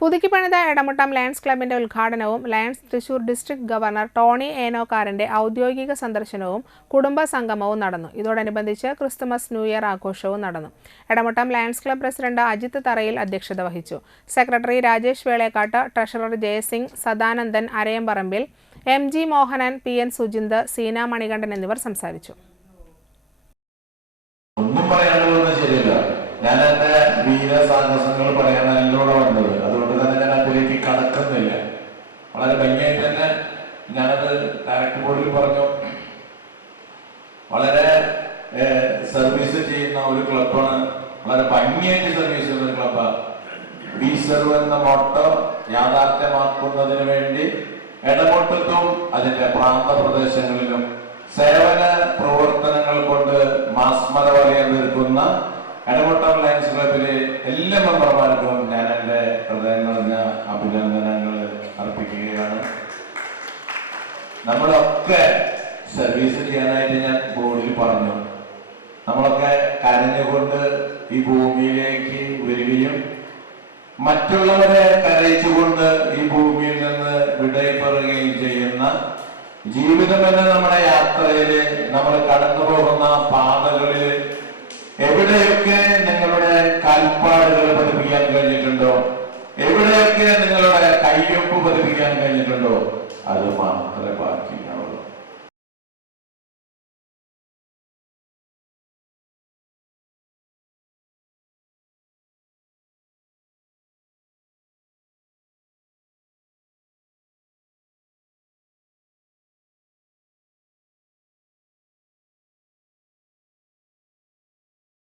പുതുക്കി പണിത എടമുട്ടം ലയൺസ് ക്ലബിന്റെ ഉദ്ഘാടനവും lions Thrissur district governor Tony ഏനോക്കാരന്റെ ഔദ്യോഗിക സന്ദർശനവും കുടുംബ സംഗമവും നടന്നു. ഇതോടനുബന്ധിച്ച് ക്രിസ്തുമസ് ന്യൂ ഇയർ ആഘോഷവും നടന്നു. Edamuttam lions club president Ajith Tharayil അധ്യക്ഷത വഹിച്ചു. Secretary Rajesh Velekkatt, treasurer Jayasingh, Sadanandan Arayamparambil, M G Mohanan, P N Sujinth, Seena Manikandan എന്നിവർ സംസാരിച്ചു. ഞാൻ എന്റെ വീരസാഹസങ്ങൾ പറയാനാണ് എന്നോട് വന്നത്. അതുകൊണ്ട് തന്നെ ഞാൻ അതിലേക്ക് കടക്കുന്നില്ല. വളരെ ഭംഗിയായിട്ട് തന്നെ ഞാനത് ഡയറക്ടർ ബോർഡിൽ പറഞ്ഞു. വളരെ സർവീസ് ചെയ്യുന്ന ഒരു ക്ലബാണ്, വളരെ ഭംഗിയായിട്ട് സർവീസ് ചെയ്യുന്ന ഒരു ക്ലബാണ്. വി സെർവ് എന്ന മോട്ടോ യാഥാർത്ഥ്യമാക്കുന്നതിന് വേണ്ടി എടമുട്ടത്തും അതിന്റെ പ്രാന്ത പ്രദേശങ്ങളിലും സേവന പ്രവർത്തനങ്ങൾ കൊണ്ട് മാസ്മര വലയം തീർക്കുന്ന എടമുട്ടം ലയൺസ് ക്ലബിലെ എല്ലാ മെമ്പർമാർക്കും ഞാൻ എൻ്റെ ഹൃദയം നിറഞ്ഞ അഭിനന്ദനങ്ങൾ അർപ്പിക്കുകയാണ്. നമ്മളൊക്കെ സർവീസ് ചെയ്യാനായിട്ട് ഞാൻ ബോർഡിൽ പറഞ്ഞു. നമ്മളൊക്കെ കരഞ്ഞുകൊണ്ട് ഈ ഭൂമിയിലേക്ക് വരികയും മറ്റുള്ളവരെ കരയിച്ചുകൊണ്ട് ഈ ഭൂമിയിൽ നിന്ന് വിടയപ്പെടുകയും ചെയ്യുന്ന ജീവിതം എന്ന നമ്മുടെ യാത്രയിൽ നമ്മൾ കടന്നു പോകുന്ന പാതകളിൽ എവിടെയൊക്കെ നിങ്ങളുടെ കാൽപ്പാടുകൾ പതിപ്പിക്കാൻ കഴിഞ്ഞിട്ടുണ്ടോ, എവിടെയൊക്കെ നിങ്ങളുടെ കയ്യൊപ്പ് പതിപ്പിക്കാൻ കഴിഞ്ഞിട്ടുണ്ടോ, അത് മാത്രമേ ബാക്കിയുള്ളൂ.